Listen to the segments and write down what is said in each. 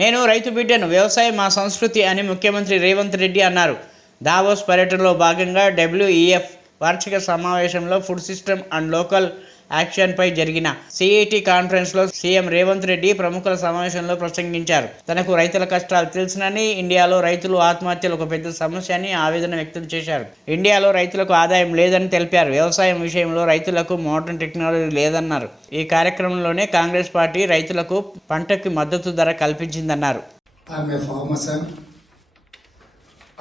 నేను రైతు బిడ్డను వ్యవసాయం మా సంస్కృతి అని ముఖ్యమంత్రి రేవంత్ రెడ్డి అన్నారు. దావోస్ పర్యటనలో భాగంగా డబ్ల్యూఈఎఫ్ వార్షిక సమావేశంలో ఫుడ్ సిస్టమ్ అండ్ లోకల్ యాక్షన్పై జరిగిన సిఐటి కాన్ఫరెన్స్లో సీఎం రేవంత్ రెడ్డి ప్రముఖుల సమావేశంలో ప్రసంగించారు. తనకు రైతుల కష్టాలు తెలుసునని ఇండియాలో రైతులు ఆత్మహత్యలు ఒక పెద్ద సమస్య అని ఆవేదన వ్యక్తం చేశారు. ఇండియాలో రైతులకు ఆదాయం లేదని తెలిపారు. వ్యవసాయం విషయంలో రైతులకు మోడర్న్ టెక్నాలజీ లేదన్నారు. ఈ కార్యక్రమంలోనే కాంగ్రెస్ పార్టీ రైతులకు పంటకి మద్దతు ధర కల్పించిందన్నారు.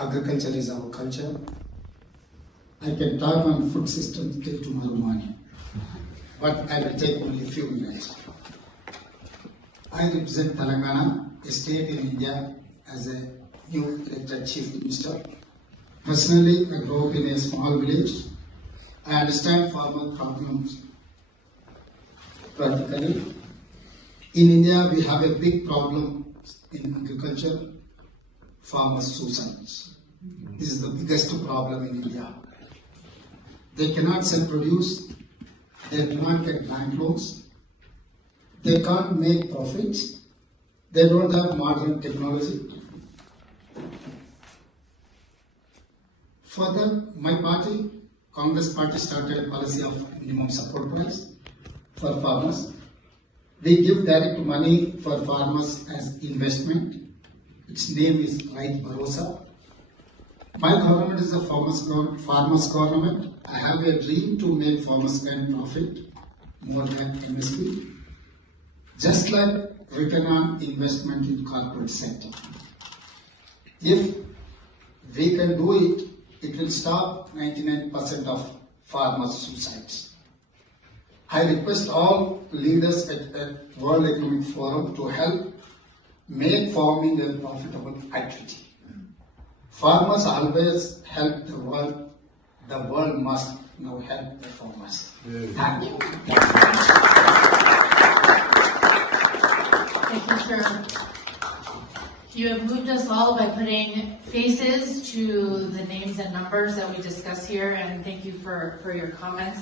Agriculture is our culture. I can talk on food systems till tomorrow. But I will take only a few minutes. I represent Telangana, a state in India, as a new elected chief minister. Personally, I grew up in a small village. I understand farmer problems practically. In India, we have a big problem in agriculture, farmers' suicides. This is the biggest problem in India. They cannot sell produce, they do not get bank loans, they can't make profits, they don't have modern technology. Further, my party, Congress party started a policy of minimum support price for farmers. We give direct money for farmers as investment. Its name is Right Bharosa. My government is a farmers, farmers government. I have a dream to make farmers earn profit more than MSP. Just like return on investment in corporate sector. If we can do it, it will stop 99% of farmers' suicides. I request all leaders at, at World Economic Forum to help make farming a profitable activity. Farmers always help the world. The world must now help the farmers. Thank you. Thank you, sir. You have moved us all by putting faces to the names and numbers that we discuss here, and thank you for, for your comments.